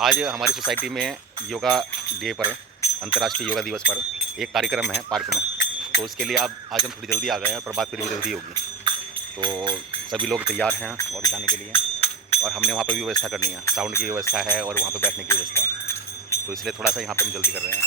आज हमारी सोसाइटी में योगा डे पर, अंतर्राष्ट्रीय योगा दिवस पर एक कार्यक्रम है पार्क में। तो उसके लिए आज हम थोड़ी जल्दी आ गए हैं, प्रभात फेरी भी जल्दी होगी। तो सभी लोग तैयार हैं और जाने के लिए, और हमने वहाँ पर भी व्यवस्था करनी है, साउंड की व्यवस्था है और वहाँ पर बैठने की व्यवस्था है। तो इसलिए थोड़ा सा यहाँ पर हम जल्दी कर रहे हैं।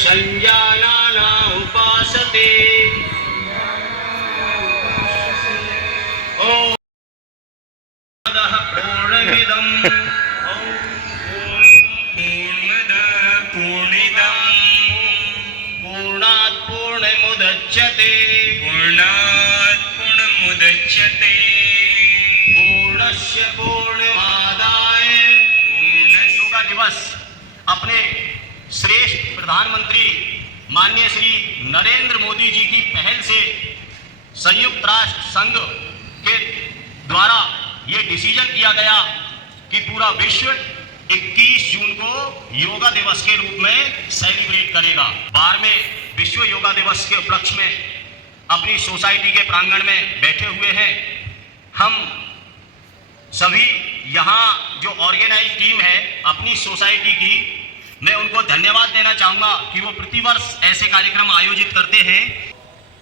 संजाना उपासते ओम पूर्णमिदं पूर्णमिदं पूर्णात् पूर्णमुदच्यते पूर्णस्य पूर्णमादाय। योगा दिवस अपने श्रेष्ठ प्रधानमंत्री माननीय श्री नरेंद्र मोदी जी की पहल से संयुक्त राष्ट्र संघ के द्वारा ये डिसीजन किया गया कि पूरा विश्व 21 जून को योगा दिवस के रूप में सेलिब्रेट करेगा। 12वें विश्व योगा दिवस के उपलक्ष्य में अपनी सोसाइटी के प्रांगण में बैठे हुए हैं हम सभी। यहाँ जो ऑर्गेनाइज टीम है अपनी सोसाइटी की, मैं उनको धन्यवाद देना चाहूँगा कि वो प्रतिवर्ष ऐसे कार्यक्रम आयोजित करते हैं।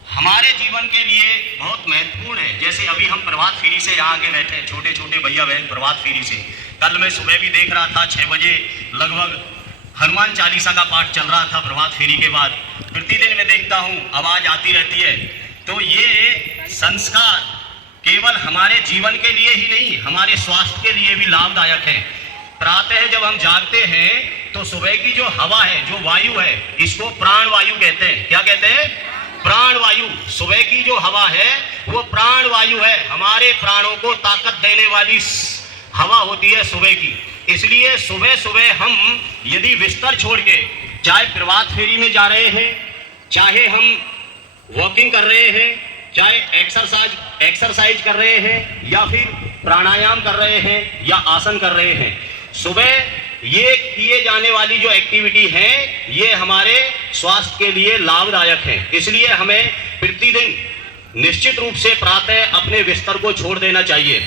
हमारे जीवन के लिए बहुत महत्वपूर्ण है। जैसे अभी हम प्रभात फेरी से यहाँ आके बैठे, छोटे छोटे भैया बहन प्रभात फेरी से। कल मैं सुबह भी देख रहा था 6 बजे लगभग हनुमान चालीसा का पाठ चल रहा था प्रभात फेरी के बाद। प्रतिदिन मैं देखता हूँ आवाज़ आती रहती है। तो ये संस्कार केवल हमारे जीवन के लिए ही नहीं, हमारे स्वास्थ्य के लिए भी लाभदायक है। प्रातः जब हम जागते हैं तो सुबह की जो हवा है, जो वायु है, इसको प्राण वायु कहते हैं। क्या कहते हैं? प्राण वायु। सुबह की जो हवा है वो प्राण वायु है, हमारे प्राणों को ताकत देने वाली हवा होती है सुबह की। इसलिए सुबह सुबह हम यदि बिस्तर छोड़ के, चाहे प्रभात फेरी में जा रहे हैं, चाहे हम वॉकिंग कर रहे हैं, चाहे एक्सरसाइज कर रहे हैं, या फिर प्राणायाम कर रहे हैं, या आसन कर रहे हैं, सुबह ये किए जाने वाली जो एक्टिविटी है ये हमारे स्वास्थ्य के लिए लाभदायक है। इसलिए हमें प्रतिदिन निश्चित रूप से प्रातः अपने बिस्तर को छोड़ देना चाहिए।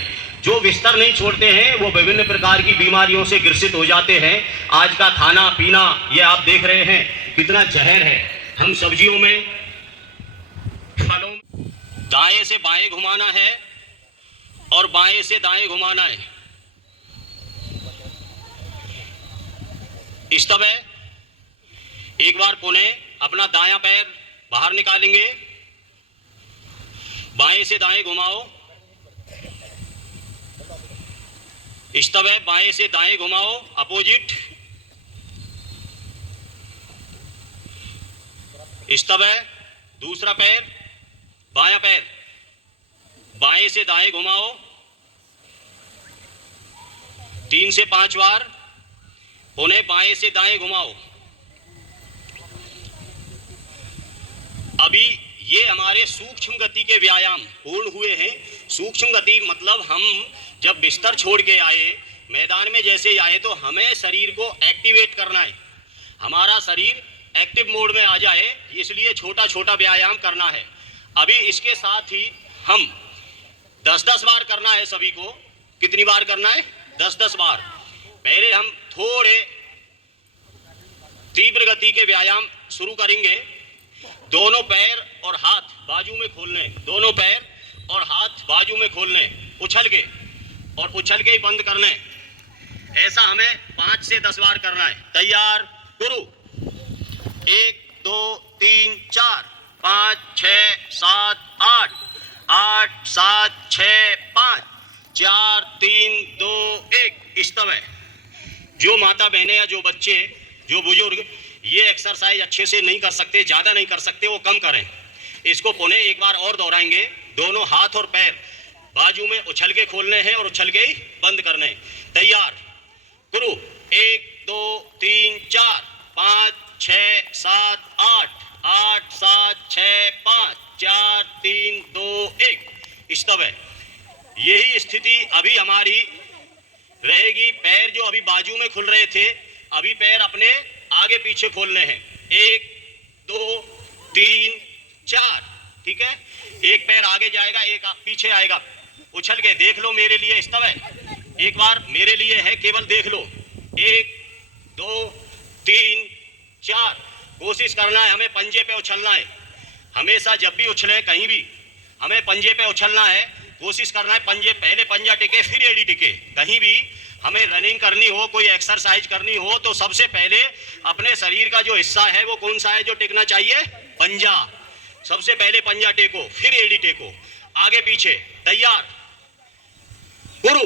जो बिस्तर नहीं छोड़ते हैं वो विभिन्न प्रकार की बीमारियों से ग्रसित हो जाते हैं। आज का खाना पीना ये आप देख रहे हैं कितना जहर है। हम सब्जियों में, फलों, दाएं से बाएं घुमाना है और बाएं से दाएं घुमाना है। इस तरह एक बार पुनः अपना दायां पैर बाहर निकालेंगे, बाएं से दाएं घुमाओ। इस तरह बाएं से दाएं घुमाओ, अपोजिट। इस तरह दूसरा पैर, बायां पैर बाएं से दाएं घुमाओ 3 से 5 बार। उन्हें बाएं से दाएं घुमाओ। अभी ये हमारे सूक्ष्म गति के व्यायाम पूर्ण हुए हैं। सूक्ष्म गति मतलब हम जब बिस्तर छोड़ के आए, मैदान में जैसे आए, तो हमें शरीर को एक्टिवेट करना है, हमारा शरीर एक्टिव मोड में आ जाए, इसलिए छोटा छोटा व्यायाम करना है। अभी इसके साथ ही हम 10-10 बार करना है सभी को। कितनी बार करना है? 10-10 बार। पहले हम थोड़े तीव्र गति के व्यायाम शुरू करेंगे। दोनों पैर और हाथ बाजू में खोलने, दोनों पैर और हाथ बाजू में खोलने, उछल के और उछल के ही बंद करने। ऐसा हमें 5 से 10 बार करना है। तैयार, शुरू। 1 2 3 4 5 6 7 8 8 7 6 5 4 3 2 1। इस तरह जो माता बहनें या जो बच्चे, जो बुजुर्ग ये एक्सरसाइज अच्छे से नहीं कर सकते, ज़्यादा नहीं कर सकते, वो कम करें। इसको पुनः एक बार और दोहराएंगे। दोनों हाथ और पैर बाजू में उछल के खोलने हैं और उछल के ही बंद करने हैं। तैयार, शुरू। 1 2 3 4 5 6 7 8 8 7 6 5 4 3 2 1। इस तरह यही स्थिति अभी हमारी रहेगी। पैर जो अभी बाजू में खुल रहे थे, अभी पैर अपने आगे पीछे खोलने हैं। 1 2 3 4। ठीक है, एक पैर आगे जाएगा, एक पीछे आएगा। उछल के देख लो मेरे लिए। इस तरह एक बार मेरे लिए है, केवल देख लो। 1 2 3 4। कोशिश करना है, हमें पंजे पे उछलना है। हमेशा जब भी उछले कहीं भी हमें पंजे पे उछलना है। कोशिश करना है पंजे, पहले पंजा टिके फिर एड़ी टिके। कहीं भी हमें रनिंग करनी हो, कोई एक्सरसाइज करनी हो, तो सबसे पहले अपने शरीर का जो हिस्सा है वो कौन सा है जो टिकना चाहिए? पंजा। सबसे पहले पंजा टेको, फिर एड़ी टेको, आगे पीछे। तैयार, शुरू।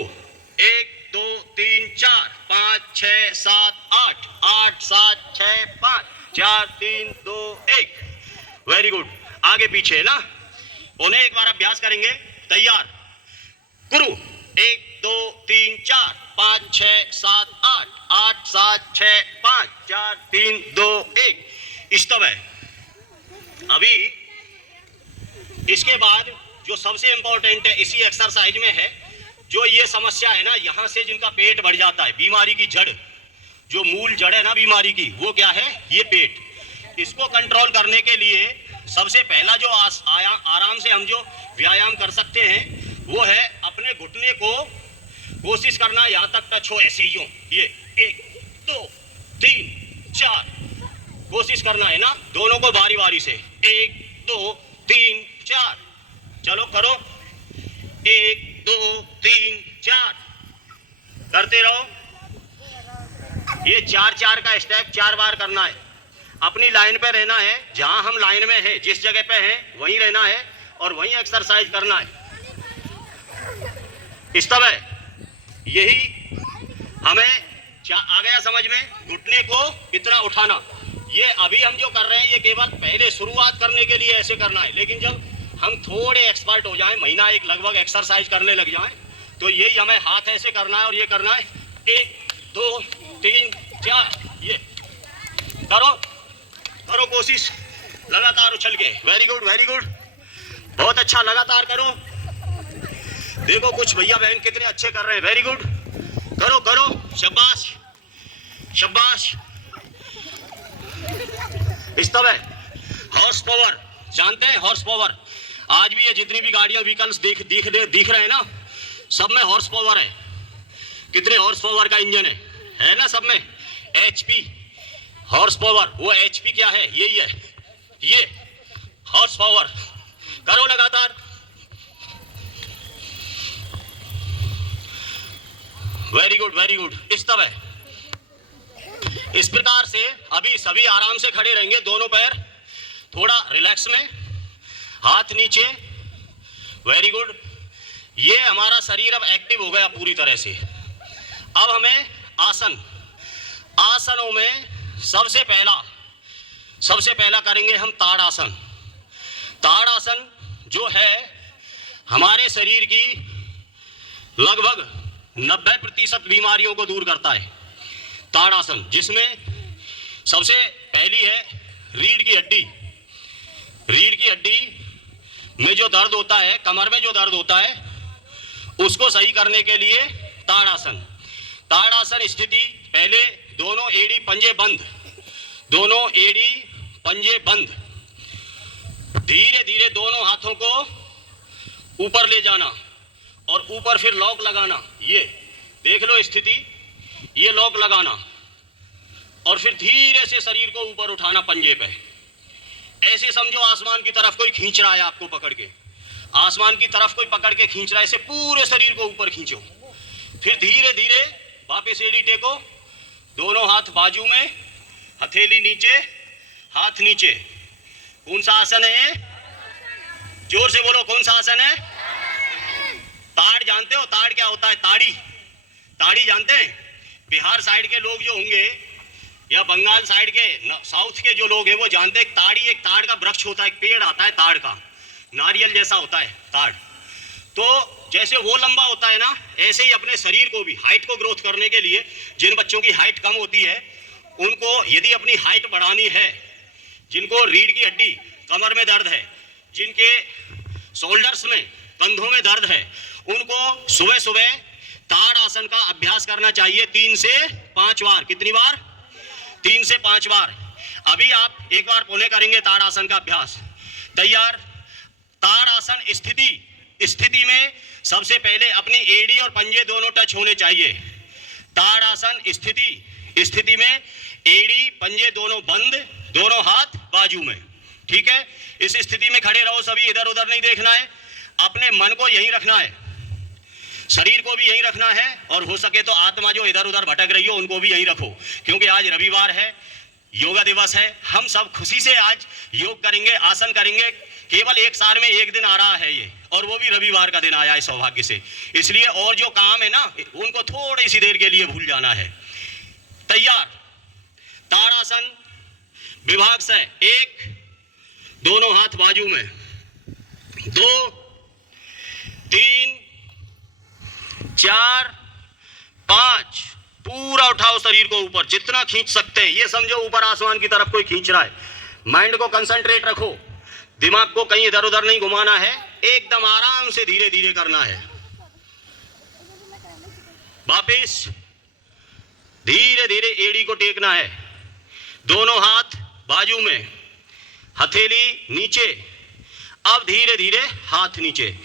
1 2 3 4 5 6 7 8 8 7 6 5 4 3 2 1। Very good. आगे पीछे ना, उन्हें एक बार अभ्यास करेंगे। तैयार, शुरू। 1 2 3 4 5 6 7 8 8 7 6 5 4 3 2 1। इस तरह अभी इसके बाद जो सबसे इंपॉर्टेंट है इसी एक्सरसाइज में है, जो ये समस्या है ना, यहाँ से जिनका पेट बढ़ जाता है, बीमारी की जड़, जो मूल जड़ है ना बीमारी की, वो क्या है? ये पेट। इसको कंट्रोल करने के लिए सबसे पहला जो आराम से हम जो व्यायाम कर सकते हैं वो है अपने घुटने को कोशिश करना यहाँ तक टच हो, ऐसे ही हो। ये 1 2 3 4। कोशिश करना है ना, दोनों को बारी बारी से। 1 2 3 4। चलो करो। 1 2 3 4 करते रहो। ये 4-4 का स्टेप 4 बार करना है। अपनी लाइन पे रहना है, जहां हम लाइन में हैं, जिस जगह पे हैं वहीं रहना है और वहीं एक्सरसाइज करना है। इस तरह यही हमें आ गया समझ में। घुटने को इतना उठाना, ये अभी हम जो कर रहे हैं ये केवल पहले शुरुआत करने के लिए ऐसे करना है, लेकिन जब हम थोड़े एक्सपर्ट हो जाएं, महीना एक लगभग एक्सरसाइज करने लग जाएं, तो यही हमें हाथ ऐसे करना है और ये करना है। 1 2 3 4। ये करो करो कोशिश लगातार उछल के। वेरी गुड, वेरी गुड, बहुत अच्छा, लगातार करो। देखो कुछ भैया बहन कितने अच्छे कर रहे हैं। वेरी गुड, करो करो, शाबाश शाबाश। इस तरह हॉर्स पावर, जानते हैं हॉर्स पावर? आज भी ये जितनी भी गाड़ियां व्हीकल्स दिख रहे हैं ना, सब में हॉर्स पावर है। कितने हॉर्स पावर का इंजन है ना सब में? HP horse power. वो HP क्या है? यही है, ये हॉर्स पावर। करो लगातार। Very good, very good. इस तरह इस प्रकार से अभी सभी आराम से खड़े रहेंगे, दोनों पैर थोड़ा रिलैक्स में, हाथ नीचे। Very good. ये हमारा शरीर अब एक्टिव हो गया पूरी तरह से। अब हमें आसनों में सबसे पहला करेंगे हम ताड़ासन। ताड़ासन जो है हमारे शरीर की लगभग 90% बीमारियों को दूर करता है। ताड़ासन, जिसमें सबसे पहली है रीढ़ की हड्डी। रीढ़ की हड्डी में जो दर्द होता है, कमर में जो दर्द होता है, उसको सही करने के लिए ताड़ासन। ताड़ासन स्थिति, पहले दोनों एड़ी पंजे बंद, दोनों एड़ी पंजे बंद, धीरे धीरे दोनों हाथों को ऊपर ले जाना और ऊपर फिर लॉक लगाना। ये देख लो स्थिति, ये लॉक लगाना और फिर धीरे से शरीर को ऊपर उठाना पंजे पे। ऐसे समझो आसमान की तरफ कोई खींच रहा है आपको पकड़ के, आसमान की तरफ कोई पकड़ के खींच रहा है, ऐसे पूरे शरीर को ऊपर खींचो। फिर धीरे धीरे वापस एड़ी टेको, दोनों हाथ बाजू में, हथेली नीचे, हाथ नीचे। कौन सा आसन है? जोर से बोलो, कौन सा आसन है? ताड़ जानते हो? ताड़ क्या होता है? ताड़ी, ताड़ी जानते हैं? बिहार साइड के लोग जो होंगे या बंगाल साइड के, साउथ के जो लोग हैं वो जानते हैं ताड़ी एक ताड़ का वृक्ष होता है, एक पेड़ आता है ताड़ का, नारियल जैसा होता है ताड़। तो जैसे वो लंबा होता है ना, ऐसे ही अपने शरीर को भी हाइट को ग्रोथ करने के लिए, जिन बच्चों की हाइट कम होती है उनको यदि अपनी हाइट बढ़ानी है, जिनको रीढ़ की हड्डी कमर में दर्द है, जिनके शोल्डर्स में कंधों में दर्द है, उनको सुबह सुबह ताड़ आसन का अभ्यास करना चाहिए 3 से 5 बार। कितनी बार? 3 से 5 बार। अभी आप एक बार पुनः करेंगे ताड़ आसन का अभ्यास। तैयार? ताड़ आसन स्थिति में सबसे पहले अपनी एड़ी और पंजे दोनों टच होने चाहिए। ताड़ आसन स्थिति में एड़ी पंजे दोनों बंद, दोनों हाथ बाजू में। ठीक है, इस स्थिति में खड़े रहो सभी, इधर उधर नहीं देखना है, अपने मन को यहीं रखना है, शरीर को भी यहीं रखना है, और हो सके तो आत्मा जो इधर उधर भटक रही हो उनको भी यहीं रखो, क्योंकि आज रविवार है, योगा दिवस है। हम सब खुशी से आज योग करेंगे, आसन करेंगे। केवल एक साल में एक दिन आ रहा है ये, और वो भी रविवार का दिन आया है सौभाग्य से, इसलिए और जो काम है ना उनको थोड़ी सी देर के लिए भूल जाना है। तैयार? ताड़ासन विभाग से 1, दोनों हाथ बाजू में, 2, 3, 4, 5, पूरा उठाओ शरीर को ऊपर, जितना खींच सकते हैं। ये समझो ऊपर आसमान की तरफ कोई खींच रहा है। माइंड को कंसंट्रेट रखो, दिमाग को कहीं इधर उधर नहीं घुमाना है, एकदम आराम से धीरे धीरे करना है। वापिस धीरे धीरे एड़ी को टेकना है, दोनों हाथ बाजू में, हथेली नीचे। अब धीरे धीरे हाथ नीचे।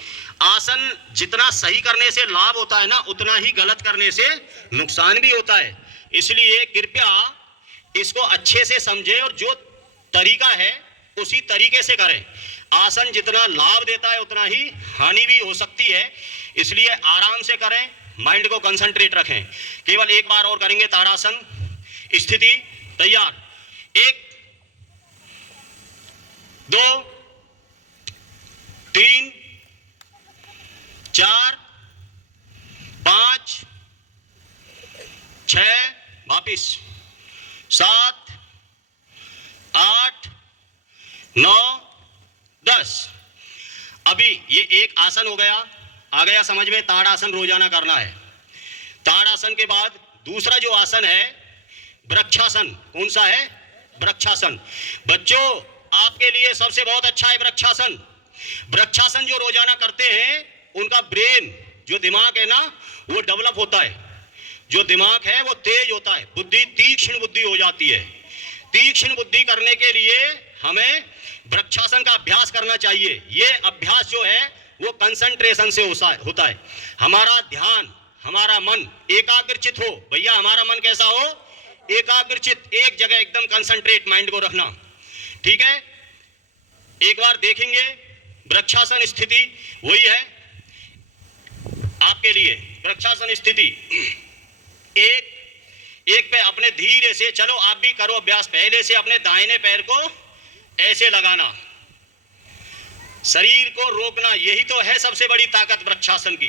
आसन जितना सही करने से लाभ होता है ना, उतना ही गलत करने से नुकसान भी होता है, इसलिए कृपया इसको अच्छे से समझें और जो तरीका है उसी तरीके से करें। आसन जितना लाभ देता है उतना ही हानि भी हो सकती है, इसलिए आराम से करें, माइंड को कंसंट्रेट रखें। केवल एक बार और करेंगे ताड़ासन स्थिति। तैयार? 1, 2, 3, 4, 5, 6, वापिस 7, 8, 9, 10। अभी ये एक आसन हो गया, आ गया समझ में? ताड़ासन रोजाना करना है। ताड़ासन के बाद दूसरा जो आसन है वृक्षासन। कौन सा है? वृक्षासन। बच्चों आपके लिए सबसे बहुत अच्छा है वृक्षासन। वृक्षासन जो रोजाना करते हैं उनका ब्रेन, जो दिमाग है ना, वो डेवलप होता है, जो दिमाग है वो तेज होता है, बुद्धि तीक्ष्ण बुद्धि हो जाती है। तीक्ष्ण बुद्धि करने के लिए हमें वृक्षासन का अभ्यास करना चाहिए। ये अभ्यास जो है वो कंसंट्रेशन से होता है। हमारा ध्यान, हमारा मन एकाग्रचित हो। भैया हमारा मन कैसा हो? एकाग्रचित, एक जगह एकदम कंसंट्रेट माइंड को रखना। ठीक है, एक बार देखेंगे वृक्षासन स्थिति वही है आपके लिए। वृक्षासन स्थिति एक पे अपने धीरे से, चलो आप भी करो अभ्यास, पहले से अपने दाहिने पैर को ऐसे लगाना, शरीर को रोकना, यही तो है सबसे बड़ी ताकत वृक्षासन की।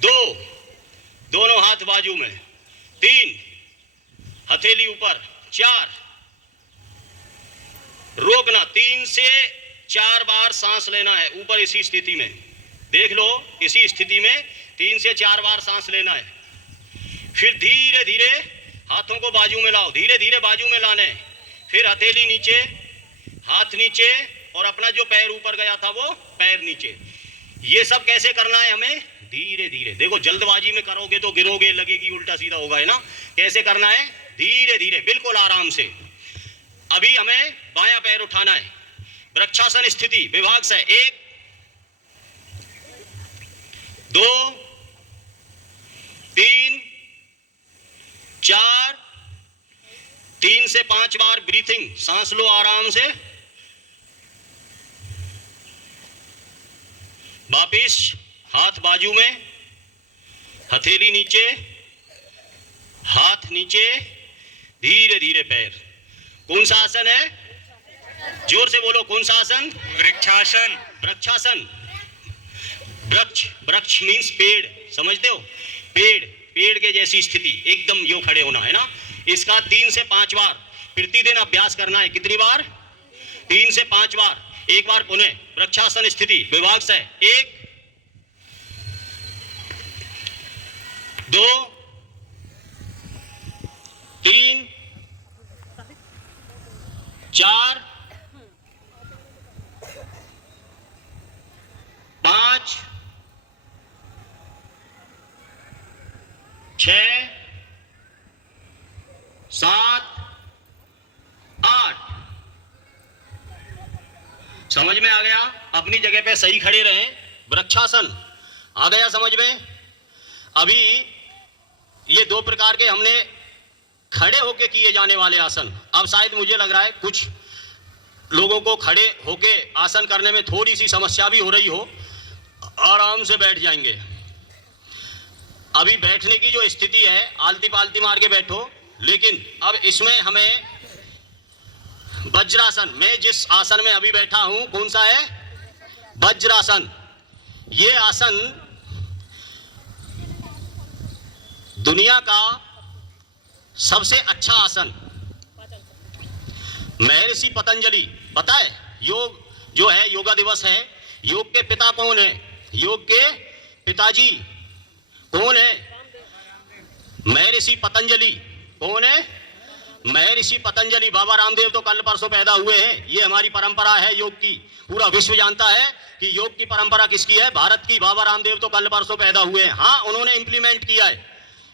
2, दोनों हाथ बाजू में, 3, हथेली ऊपर, 4, रोकना, 3 से 4 बार सांस लेना है ऊपर। इसी स्थिति में देख लो, इसी स्थिति में 3 से 4 बार सांस लेना है। फिर धीरे धीरे हाथों को बाजू में लाओ, धीरे धीरे बाजू में लाने, फिर हथेली नीचे, हाथ नीचे, और अपना जो पैर ऊपर गया था वो पैर नीचे। ये सब कैसे करना है हमें? धीरे धीरे। देखो जल्दबाजी में करोगे तो गिरोगे, लगेगी उल्टा सीधा होगा, है ना। कैसे करना है? धीरे धीरे, बिल्कुल आराम से। अभी हमें बायां पैर उठाना है, वृक्षासन स्थिति विभाग से 1 2 3 4, 3 से 5 बार ब्रीथिंग, सांस लो आराम से। वापिस हाथ बाजू में, हथेली नीचे, हाथ नीचे, धीरे धीरे पैर। कौन सा आसन है? जोर से बोलो, कौन सा आसन? वृक्षासन। वृक्षासन। वृक्ष, वृक्ष मीन्स पेड़, समझते हो? पेड़, पेड़ के जैसी स्थिति, एकदम यो खड़े होना, है ना। इसका 3 से 5 बार प्रतिदिन अभ्यास करना है। कितनी बार? 3 से 5 बार। एक बार पुनः वृक्षासन स्थिति विभाग से 1 2 3 4 5 6 7 8। समझ में आ गया? अपनी जगह पे सही खड़े रहें। वृक्षासन आ गया समझ में? अभी ये 2 प्रकार के हमने खड़े होके किए जाने वाले आसन। अब शायद मुझे लग रहा है कुछ लोगों को खड़े होके आसन करने में थोड़ी सी समस्या भी हो रही हो, आराम से बैठ जाएंगे। अभी बैठने की जो स्थिति है, आलती पालती मार के बैठो, लेकिन अब इसमें हमें वज्रासन, मैं जिस आसन में अभी बैठा हूं, कौन सा है? वज्रासन। ये आसन दुनिया का सबसे अच्छा आसन। महर्षि पतंजलि, पता है योग जो है, योगा दिवस है, योग के पिता कौन है? योग के पिताजी कौन है? महर्षि पतंजलि। कौन है? महर्षि पतंजलि। बाबा रामदेव तो कल परसों पैदा हुए हैं। ये हमारी परंपरा है योग की। पूरा विश्व जानता है कि योग की परंपरा किसकी है? भारत की। बाबा रामदेव तो कल परसों पैदा हुए हैं। हाँ, उन्होंने इंप्लीमेंट किया है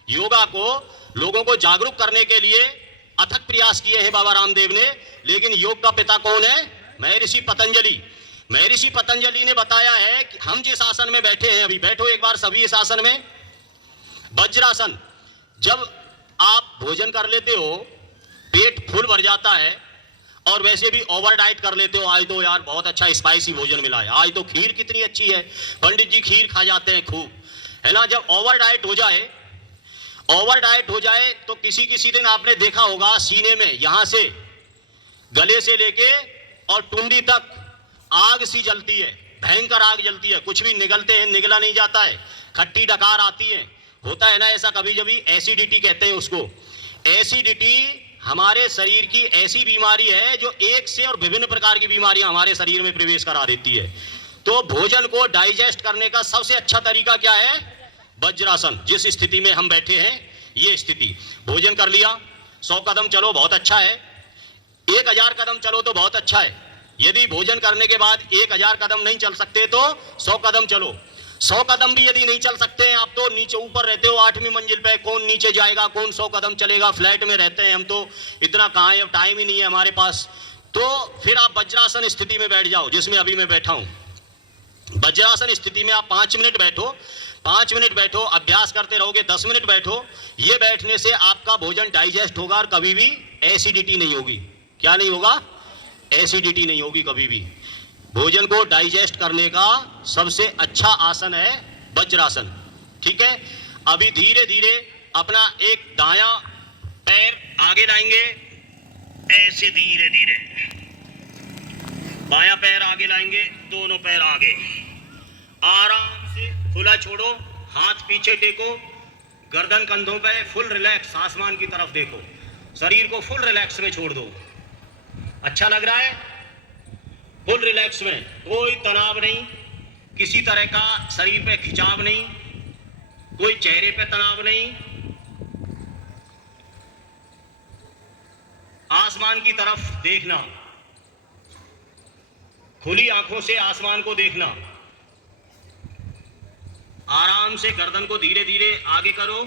योगा को, लोगों को जागरूक करने के लिए अथक प्रयास किए हैं बाबा रामदेव ने। लेकिन योग का पिता कौन है? महर्षि पतंजलि। महर्षि पतंजलि ने बताया है कि हम जिस आसन में बैठे हैं, अभी बैठो एक बार सभी इस आसन में, वज्रासन। जब आप भोजन कर लेते हो, पेट फुल भर जाता है, और वैसे भी ओवर डाइट कर लेते हो, आज तो यार बहुत अच्छा स्पाइसी भोजन मिला है, आज तो खीर कितनी अच्छी है, पंडित जी खीर खा जाते हैं खूब, है ना। जब ओवर डाइट हो जाए तो किसी किसी दिन आपने देखा होगा सीने में, यहां से गले से लेके और टुंडी तक आग सी जलती है, भयंकर आग जलती है। कुछ भी निगलते हैं, निगला नहीं जाता है, खट्टी डकार आती है, होता है ना ऐसा कभी कभी। एसिडिटी कहते हैं उसको। एसिडिटी हमारे शरीर की ऐसी बीमारी है जो एक से और विभिन्न प्रकार की बीमारियां हमारे शरीर में प्रवेश करा देती है। तो भोजन को डाइजेस्ट करने का सबसे अच्छा तरीका क्या है? वज्रासन। जिस स्थिति में हम बैठे हैं, ये स्थिति। भोजन कर लिया, 100 कदम चलो, बहुत अच्छा है। 1000 कदम चलो तो बहुत अच्छा है। यदि भोजन करने के बाद 1000 कदम नहीं चल सकते तो 100 कदम चलो। 100 कदम भी यदि नहीं चल सकते हैं आप, तो नीचे ऊपर रहते हो 8वीं मंजिल पे, कौन नीचे जाएगा, कौन 100 कदम चलेगा? फ्लैट में रहते हैं हम, तो इतना कहाँ है, टाइम ही नहीं है हमारे पास। तो फिर आप वज्रासन स्थिति में बैठ जाओ, जिसमें अभी मैं बैठा हूं। वज्रासन स्थिति में आप 5 मिनट बैठो, 5 मिनट बैठो, अभ्यास करते रहोगे, 10 मिनट बैठो। ये बैठने से आपका भोजन डाइजेस्ट होगा और कभी भी एसिडिटी नहीं होगी। क्या नहीं होगा? एसिडिटी नहीं होगी कभी भी। भोजन को डाइजेस्ट करने का सबसे अच्छा आसन है वज्रासन। ठीक है। अभी धीरे धीरे अपना एक दायां पैर आगे लाएंगे, ऐसे धीरे धीरे बायां पैर आगे लाएंगे, दोनों पैर आगे, आराम से खुला छोड़ो, हाथ पीछे टेको, गर्दन कंधों पे फुल रिलैक्स, आसमान की तरफ देखो, शरीर को फुल रिलैक्स में छोड़ दो। अच्छा लग रहा है? फुल रिलैक्स में, कोई तनाव नहीं, किसी तरह का शरीर पे खिंचाव नहीं, कोई चेहरे पे तनाव नहीं, आसमान की तरफ देखना, खुली आंखों से आसमान को देखना। आराम से गर्दन को धीरे धीरे आगे करो,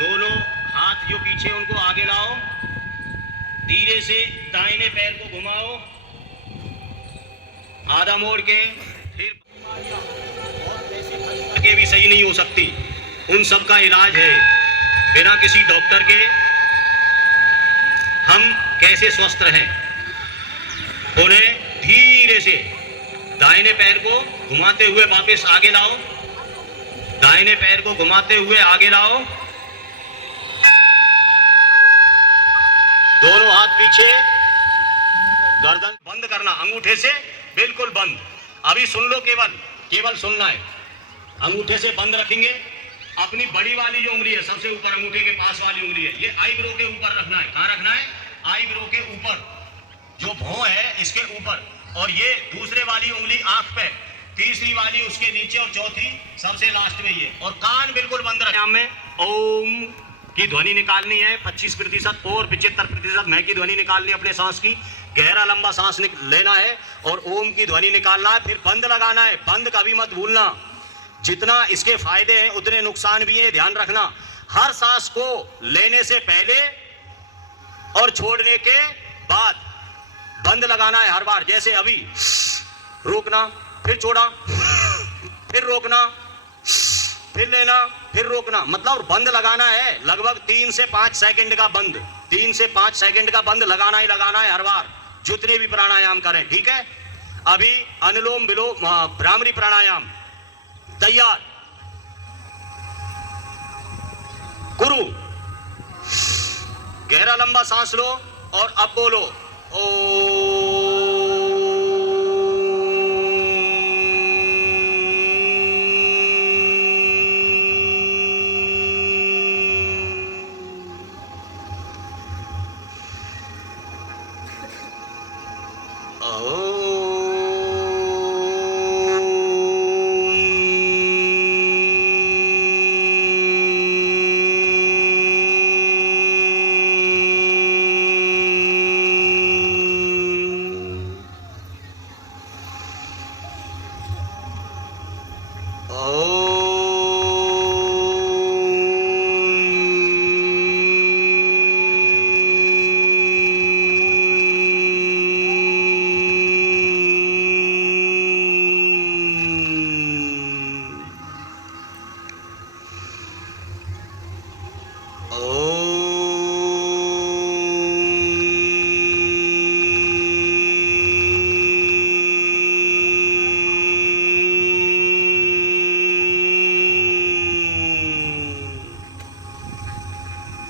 दोनों हाथ जो पीछे उनको आगे लाओ, धीरे से दाहिने पैर को घुमाओ, आधा मोड़ के, फिर के भी सही नहीं हो सकती, उन सब का इलाज है। बिना किसी डॉक्टर के हम कैसे स्वस्थ रहें? उन्हें धीरे से दाहिने पैर को घुमाते हुए वापस आगे लाओ, दाहिने पैर को घुमाते हुए आगे लाओ, दोनों हाथ पीछे, गर्दन बंद करना अंगूठे से, बिल्कुल बंद। अभी सुन लो, केवल सुनना है। अंगूठे से बंद रखेंगे। अपनी बड़ी वाली जो उंगली है, सबसे ऊपर अंगूठे के पास वाली उंगली है, ये आईब्रो के ऊपर रखना है। कहाँ रखना है? आईब्रो के ऊपर, जो भौं है इसके ऊपर। और ये दूसरे वाली उंगली आंख पे, तीसरी वाली उसके नीचे और चौथी सबसे लास्ट में ये। और कान बिल्कुल बंद रखना। में ओम की ध्वनि निकालनी है 25% और 75% मैं की ध्वनि निकालनी है अपने सांस की। गहरा लंबा सांस लेना है और ओम की ध्वनि निकालना है, फिर बंद लगाना है। बंद कभी मत भूलना। जितना इसके फायदे हैं उतने नुकसान भी हैं, ध्यान रखना। हर सांस को लेने से पहले और छोड़ने के बाद बंद लगाना है हर बार। जैसे अभी रोकना, फिर छोड़ा, फिर रोकना, फिर लेना, फिर रोकना, मतलब बंद लगाना है। लगभग 3 से 5 सेकंड का बंद, 3 से 5 सेकंड का बंद लगाना है हर बार, जितने भी प्राणायाम करें। ठीक है, अभी अनुलोम विलोम भ्रामरी प्राणायाम तैयार। गुरु गहरा लंबा सांस लो और अब बोलो ओ।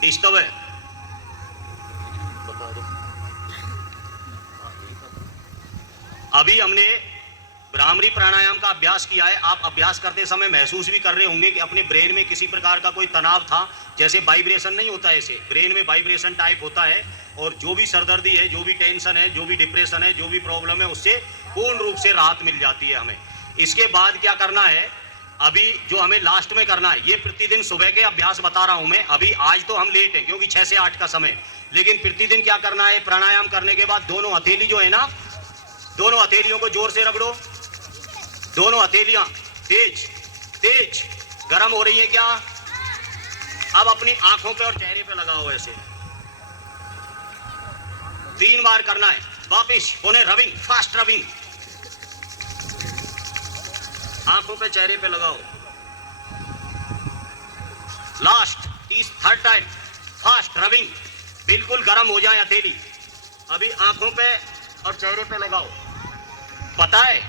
स्तव है, अभी हमने भ्रामरी प्राणायाम का अभ्यास किया है। आप अभ्यास करते समय महसूस भी कर रहे होंगे कि अपने ब्रेन में किसी प्रकार का कोई तनाव था। जैसे वाइब्रेशन नहीं होता, ऐसे ब्रेन में वाइब्रेशन टाइप होता है। और जो भी सरदर्दी है, जो भी टेंशन है, जो भी डिप्रेशन है, जो भी प्रॉब्लम है, उससे पूर्ण रूप से राहत मिल जाती है हमें। इसके बाद क्या करना है, अभी जो हमें लास्ट में करना है, ये प्रतिदिन सुबह के अभ्यास बता रहा हूं मैं। अभी आज तो हम लेट हैं क्योंकि 6 से 8 का समय, लेकिन प्रतिदिन क्या करना है, प्राणायाम करने के बाद दोनों हथेली जो है ना, दोनों हथेलियों को जोर से रगड़ो। दोनों हथेलियां तेज तेज गर्म हो रही है क्या? अब अपनी आंखों पे और चेहरे पे लगाओ ऐसे। 3 बार करना है। वापिस उन्हें रबिंग, फास्ट रबिंग, आंखों पे चेहरे पे लगाओ। Last 3rd time fast rubbing, बिल्कुल गर्म हो जाए हथेली। अभी आंखों पे और चेहरे पे लगाओ। पता है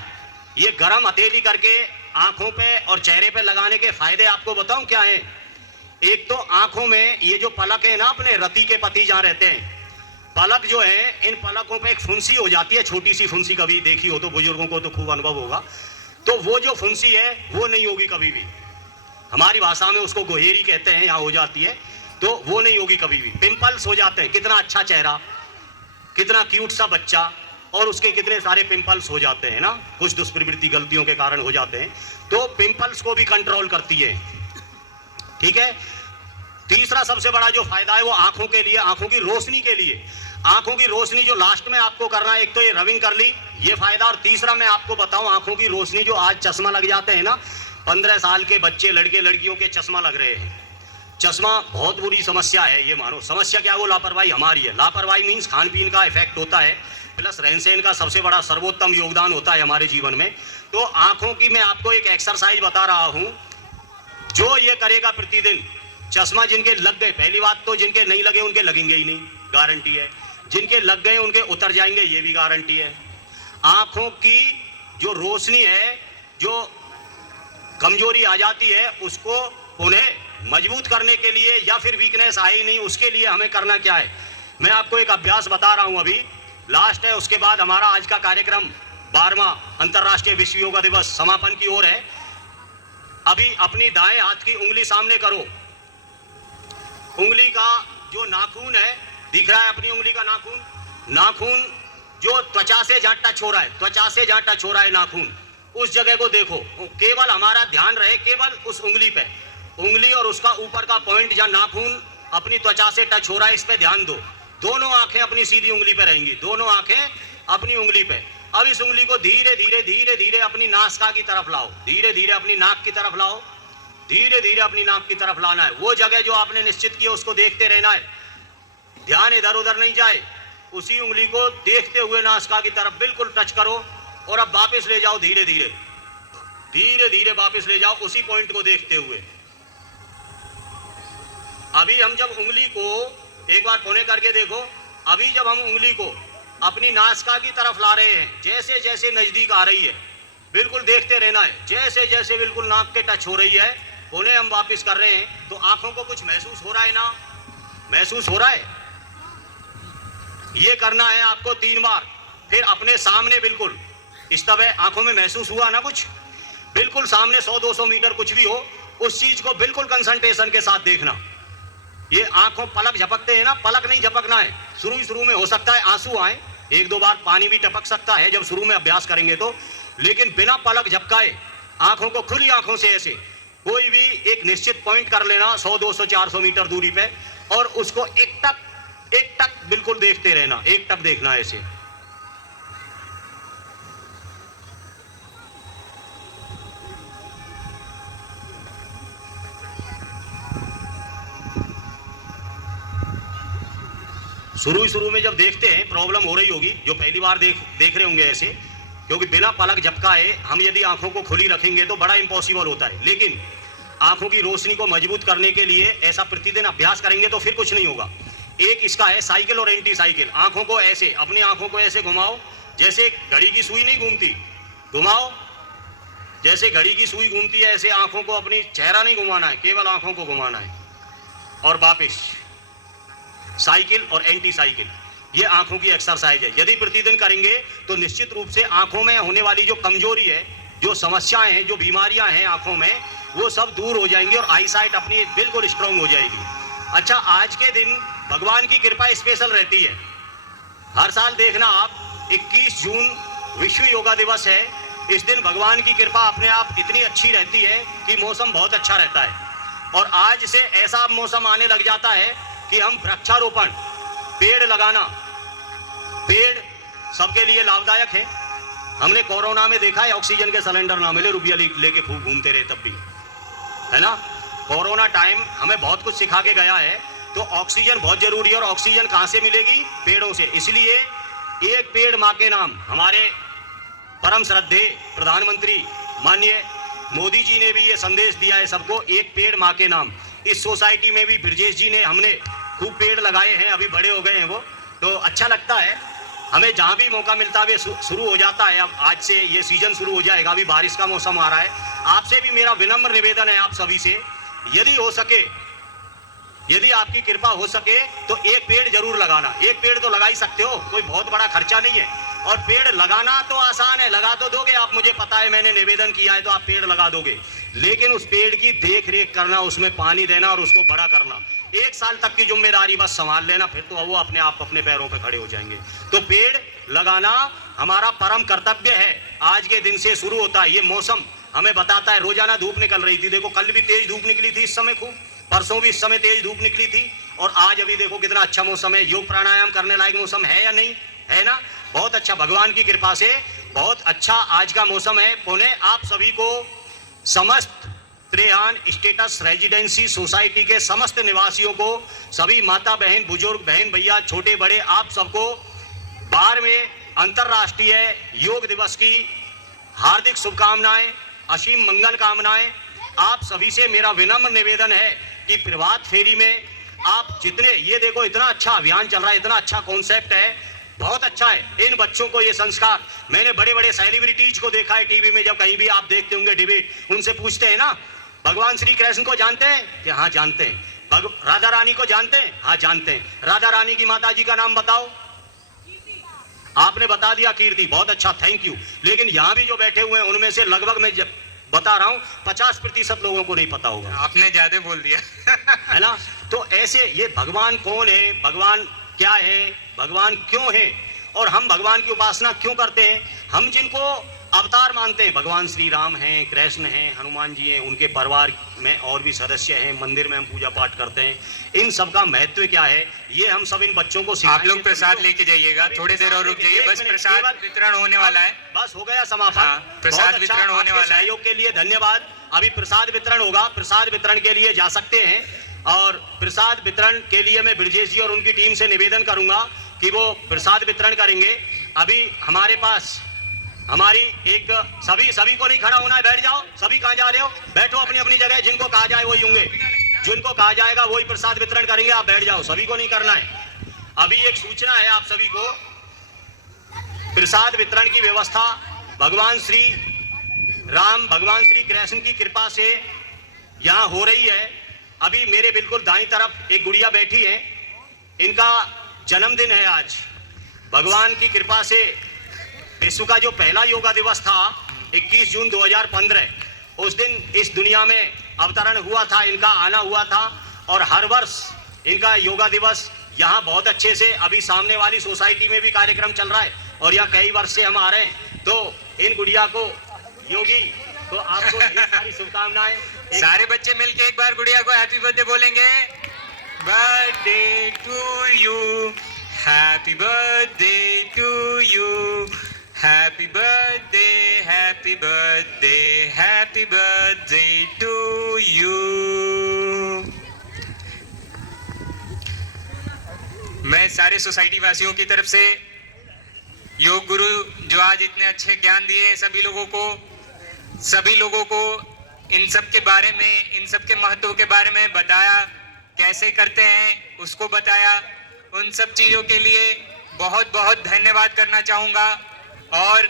ये गर्म हथेली करके आंखों पे और चेहरे पे लगाने के फायदे आपको बताऊं क्या है। एक तो आंखों में ये जो पलक है ना, अपने रति के पति जहां रहते हैं, पलक जो है, इन पलकों पे एक फुंसी हो जाती है, छोटी सी फुंसी। कभी देखी हो तो, बुजुर्गों को तो खूब अनुभव होगा। तो वो जो फुंसी है वो नहीं होगी कभी भी। हमारी भाषा में उसको गोहेरी कहते हैं, यहाँ हो जाती है, तो वो नहीं होगी कभी भी। पिंपल्स हो जाते हैं, कितना अच्छा चेहरा, कितना क्यूट सा बच्चा, और उसके कितने सारे पिंपल्स हो जाते हैं ना, कुछ दुष्प्रवृत्ति गलतियों के कारण हो जाते हैं। तो पिंपल्स को भी कंट्रोल करती है। ठीक है, तीसरा सबसे बड़ा जो फायदा है वो आंखों के लिए, आंखों की रोशनी के लिए। आंखों की रोशनी जो लास्ट में आपको करना है, एक तो ये रविंग कर ली, ये फायदा, और तीसरा मैं आपको बताऊं, आंखों की रोशनी जो आज चश्मा लग जाते हैं ना, 15 साल के बच्चे, लड़के लड़कियों के चश्मा लग रहे हैं। चश्मा बहुत बुरी समस्या है, ये मानो। समस्या क्या है? वो लापरवाही हमारी है। लापरवाही मीन्स खान पीन का इफेक्ट होता है, प्लस रहन सहन का सबसे बड़ा सर्वोत्तम योगदान होता है हमारे जीवन में। तो आंखों की मैं आपको एक एक्सरसाइज बता रहा हूं, जो ये करेगा प्रतिदिन, चश्मा जिनके लग गए, पहली बात तो जिनके नहीं लगे उनके लगेंगे ही नहीं, गारंटी है। जिनके लग गए उनके उतर जाएंगे, ये भी गारंटी है। आंखों की जो रोशनी है, जो कमजोरी आ जाती है, उसको उन्हें मजबूत करने के लिए, या फिर वीकनेस आए ही नहीं, उसके लिए हमें करना क्या है, मैं आपको एक अभ्यास बता रहा हूं, अभी लास्ट है। उसके बाद हमारा आज का कार्यक्रम 12वां अंतर्राष्ट्रीय विश्व योगा दिवस समापन की ओर है। अभी अपनी दाएं हाथ की उंगली सामने करो। उंगली का जो नाखून है, दिख रहा है अपनी उंगली का नाखून? नाखून जो त्वचा से जहां टच हो रहा है, त्वचा से जहां टच हो रहा है नाखून, उस जगह को देखो। केवल हमारा ध्यान रहे केवल उस उंगली पे, उंगली और उसका ऊपर का पॉइंट जहां नाखून अपनी त्वचा से टच हो रहा है, इस पे ध्यान दो। दोनों आंखें अपनी सीधी उंगली पे रहेंगी, दोनों आंखें अपनी उंगली पे। अब इस उंगली को धीरे धीरे धीरे धीरे अपनी नासिका की तरफ लाओ, धीरे धीरे अपनी नाक की तरफ लाओ, धीरे धीरे अपनी नाक की तरफ लाना है। वो जगह जो आपने निश्चित की है उसको देखते रहना है, ध्यान इधर उधर नहीं जाए। उसी उंगली को देखते हुए नासिका की तरफ बिल्कुल टच करो, और अब वापस ले जाओ, धीरे धीरे धीरे धीरे वापस ले जाओ, उसी पॉइंट को देखते हुए। अभी हम जब उंगली को एक बार कोने करके देखो, अभी जब हम उंगली को अपनी नासिका की तरफ ला रहे हैं, जैसे जैसे नजदीक आ रही है, बिल्कुल देखते रहना है। जैसे जैसे बिल्कुल नाक के टच हो रही है, उन्हें हम वापस कर रहे हैं। तो आंखों को कुछ महसूस हो रहा है ना? महसूस हो रहा है? ये करना है आपको 3 बार। फिर अपने सामने बिल्कुल इस तरह आंखों में महसूस हुआ ना कुछ, बिल्कुल सामने 100-200 मीटर कुछ भी हो, उस चीज को बिल्कुल कंसंट्रेशन के साथ देखना। ये आंखों पलक झपकते हैं ना, पलक नहीं झपकना है। शुरू में हो सकता है आंसू आए, 1-2 बार पानी भी टपक सकता है जब शुरू में अभ्यास करेंगे तो, लेकिन बिना पलक झपकाए आंखों को खुली आंखों से ऐसे कोई भी एक निश्चित पॉइंट कर लेना 100-200-400 मीटर दूरी पे, और उसको एक टक बिल्कुल देखते रहना, एक टक देखना है ऐसे। शुरू में जब देखते हैं प्रॉब्लम हो रही होगी, जो पहली बार देख रहे होंगे ऐसे, क्योंकि बिना पलक झपकाए हम यदि आंखों को खुली रखेंगे तो बड़ा इम्पॉसिबल होता है। लेकिन आंखों की रोशनी को मजबूत करने के लिए ऐसा प्रतिदिन अभ्यास करेंगे तो फिर कुछ नहीं होगा। एक इसका है साइकिल और एंटी साइकिल। आंखों को ऐसे, अपनी आंखों को ऐसे घुमाओ जैसे घड़ी की सुई नहीं घूमती, घुमाओ जैसे घड़ी की सुई घूमती है, ऐसे आंखों को, अपनी चेहरा नहीं घुमाना है, केवल आंखों को घुमाना है। और वापिस साइकिल और एंटी साइकिल, ये आंखों की एक्सरसाइज है। यदि प्रतिदिन करेंगे तो निश्चित रूप से आंखों में होने वाली जो कमजोरी है, जो समस्याएं हैं, जो बीमारियां हैं आंखों में, वो सब दूर हो जाएंगी और आई साइट अपनी बिल्कुल स्ट्रांग हो जाएगी। अच्छा, आज के दिन भगवान की कृपा स्पेशल रहती है। हर साल देखना आप, 21 जून विश्व योगा दिवस है। इस दिन भगवान की कृपा अपने आप इतनी अच्छी रहती है कि मौसम बहुत अच्छा रहता है। और आज से ऐसा मौसम आने लग जाता है कि हम वृक्षारोपण, पेड़ लगाना, पेड़ सबके लिए लाभदायक है। हमने कोरोना में देखा है, ऑक्सीजन के सिलेंडर ना मिले, रुपया लेके खूब घूमते रहे, तब भी, है ना। कोरोना टाइम हमें बहुत कुछ सिखा के गया है। तो ऑक्सीजन बहुत जरूरी है, और ऑक्सीजन कहाँ से मिलेगी? पेड़ों से। इसलिए एक पेड़ माँ के नाम, हमारे परम श्रद्धेय प्रधानमंत्री माननीय मोदी जी ने भी ये संदेश दिया है सबको, एक पेड़ माँ के नाम। इस सोसाइटी में भी ब्रजेश जी ने, हमने खूब पेड़ लगाए हैं, अभी बड़े हो गए हैं वो, तो अच्छा लगता है हमें। जहाँ भी मौका मिलता है शुरू हो जाता है। अब आज से ये सीजन शुरू हो जाएगा, अभी बारिश का मौसम आ रहा है। आपसे भी मेरा विनम्र निवेदन है आप सभी से, यदि हो सके, यदि आपकी कृपा हो सके तो एक पेड़ जरूर लगाना। एक पेड़ तो लगा ही सकते हो, कोई बहुत बड़ा खर्चा नहीं है। और पेड़ लगाना तो आसान है, लगा तो दोगे आप, मुझे पता है, मैंने निवेदन किया है तो आप पेड़ लगा दोगे। लेकिन उस पेड़ की देख रेख करना, उसमें पानी देना और उसको बड़ा करना, 1 साल तक की जिम्मेदारी बस संभाल लेना, फिर तो वो अपने आप अपने पैरों पे खड़े हो जाएंगे। तो पेड़ लगाना हमारा परम कर्तव्य है। आज के दिन से शुरू होता है। ये मौसम हमें बताता है, रोजाना धूप निकल रही थी, देखो कल भी तेज धूप निकली थी, इस समय खूब परसों भी इस समय तेज धूप निकली थी और आज अभी देखो कितना अच्छा मौसम है। योग प्राणायाम करने लायक मौसम है या नहीं है ना? बहुत अच्छा, भगवान की कृपा से बहुत अच्छा आज का मौसम है। पुणे आप सभी को, समस्त त्रेहान स्टेटस रेजिडेंसी सोसाइटी के समस्त निवासियों को, सभी माता बहन, बुजुर्ग बहन भैया, छोटे बड़े, आप सबको 12वें अंतर्राष्ट्रीय योग दिवस की हार्दिक शुभकामनाएं, असीम मंगल कामनाएं। आप सभी से मेरा विनम्र निवेदन है कि प्रभात फेरी में आप जितने, ये देखो इतना अच्छा अभियान चल रहा है, इतना अच्छा कॉन्सेप्ट है, बहुत अच्छा है। इन बच्चों को ये संस्कार, मैंने बड़े बड़े सेलिब्रिटीज को देखा है टीवी में, जब कहीं भी आप देखते होंगे डिबेट, उनसे पूछते हैं ना, भगवान श्री कृष्ण को जानते हैं कि हाँ जानते हैं, राधा रानी को जानते हैं, हाँ जानते हैं। राधा रानी की माता जी का नाम बताओ। आपने बता दिया, कीर्ति, बहुत अच्छा, थैंक यू। लेकिन यहाँ भी जो बैठे हुए हैं उनमें से लगभग मैं बता रहा हूँ 50% लोगों को नहीं पता होगा। आपने ज्यादा बोल दिया है ना? तो ऐसे ये भगवान कौन है, भगवान क्या है, भगवान क्यों है, और हम भगवान की उपासना क्यों करते हैं? हम जिनको अवतार मानते हैं, भगवान श्री राम हैं, कृष्ण हैं, हनुमान जी हैं, उनके परिवार में और भी सदस्य हैं, मंदिर में हम पूजा पाठ करते हैं, इन सब का महत्व क्या है, ये हम सब इन बच्चों को आप लोग प्रसाद लेके जाइएगा, थोड़ी देर और रुक जाइए, बस प्रसाद वितरण होने वाला है। बस हो गया समापन। हाँ, प्रसाद वितरण होने वाला है। सहयोग के लिए धन्यवाद। अभी प्रसाद वितरण होगा, प्रसाद वितरण के लिए जा सकते हैं, और प्रसाद वितरण के लिए मैं ब्रजेश जी और उनकी टीम से निवेदन करूंगा कि वो प्रसाद वितरण करेंगे। अभी हमारे पास हमारी एक, सभी को नहीं खड़ा होना है, बैठ जाओ। सभी कहाँ जा रहे हो? बैठो अपनी अपनी जगह, जिनको कहा जाए वही होंगे, जिनको कहा जाएगा वही प्रसाद वितरण करेंगे। आप बैठ जाओ, सभी को नहीं करना है। अभी एक सूचना है आप सभी को, प्रसाद वितरण की व्यवस्था भगवान श्री राम, भगवान श्री कृष्ण की कृपा से यहाँ हो रही है। अभी मेरे बिल्कुल दाईं तरफ एक गुड़िया बैठी है, इनका जन्मदिन है आज। भगवान की कृपा से विश्व का जो पहला योगा दिवस था 21 जून 2015, उस दिन इस दुनिया में अवतरण हुआ था, इनका आना हुआ था, और हर वर्ष इनका योगा दिवस यहाँ बहुत अच्छे से, अभी सामने वाली सोसाइटी में भी कार्यक्रम चल रहा है और यहाँ कई वर्ष से हम आ रहे हैं। तो इन गुड़िया को योगी, तो आपको ढेर सारी शुभकामनाएं। सारे बच्चे मिलके एक बार गुड़िया को हैप्पी बर्थडे बोलेंगे। Birthday to you, happy birthday to you, happy birthday, happy birthday, happy birthday to you. मैं सारे सोसाइटी वासियों की तरफ से योग गुरु जो आज इतने अच्छे ज्ञान दिए सभी लोगों को इन सब के बारे में, इन सब के महत्व के बारे में बताया, कैसे करते हैं उसको बताया, उन सब चीज़ों के लिए बहुत बहुत धन्यवाद करना चाहूँगा। और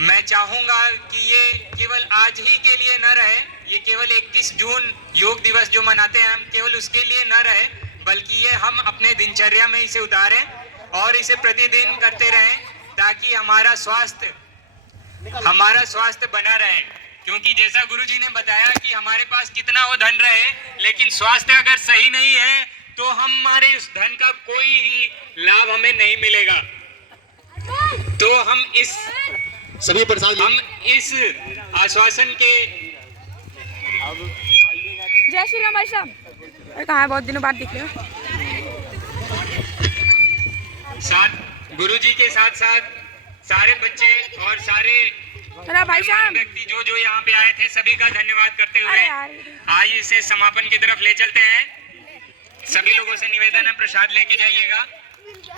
मैं चाहूँगा कि ये केवल आज ही के लिए न रहे, ये केवल 21 जून योग दिवस जो मनाते हैं हम केवल उसके लिए न रहे, बल्कि ये हम अपने दिनचर्या में इसे उतारें और इसे प्रतिदिन करते रहें, ताकि हमारा स्वास्थ्य बना रहे। क्योंकि जैसा गुरुजी ने बताया कि हमारे पास कितना वो धन रहे, लेकिन स्वास्थ्य अगर सही नहीं है तो हमारे उस धन का कोई ही लाभ हमें नहीं मिलेगा। तो हम इस आश्वासन के जय श्री राम। भाई साहब कहाँ है? बहुत दिनों बाद दिख रहे हो। साथ गुरुजी के साथ साथ सारे बच्चे और सारे भाई साहब व्यक्ति जो यहाँ पे आए थे सभी का धन्यवाद करते हुए आइए इसे समापन की तरफ ले चलते हैं। सभी लोगों से निवेदन है प्रसाद लेके जाइएगा।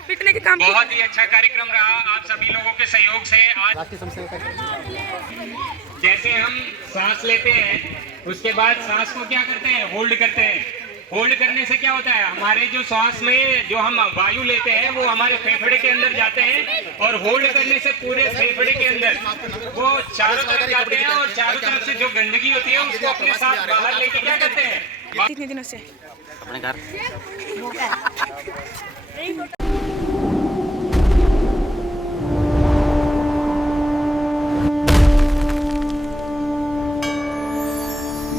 पिकनिक के काम बहुत ही अच्छा कार्यक्रम रहा आप सभी लोगों के सहयोग से। आज जैसे हम सांस लेते हैं उसके बाद सांस को क्या करते हैं? होल्ड करते हैं। होल्ड करने से क्या होता है? हमारे जो सांस में जो हम वायु लेते हैं वो हमारे फेफड़े के अंदर जाते हैं, और होल्ड करने से पूरे फेफड़े के अंदर वो चारों तरफ जाते हैं, और चारों तरफ से जो गंदगी होती है उसको अपने साथ बाहर लेके क्या करते हैं? कितने दिनों से अपने घर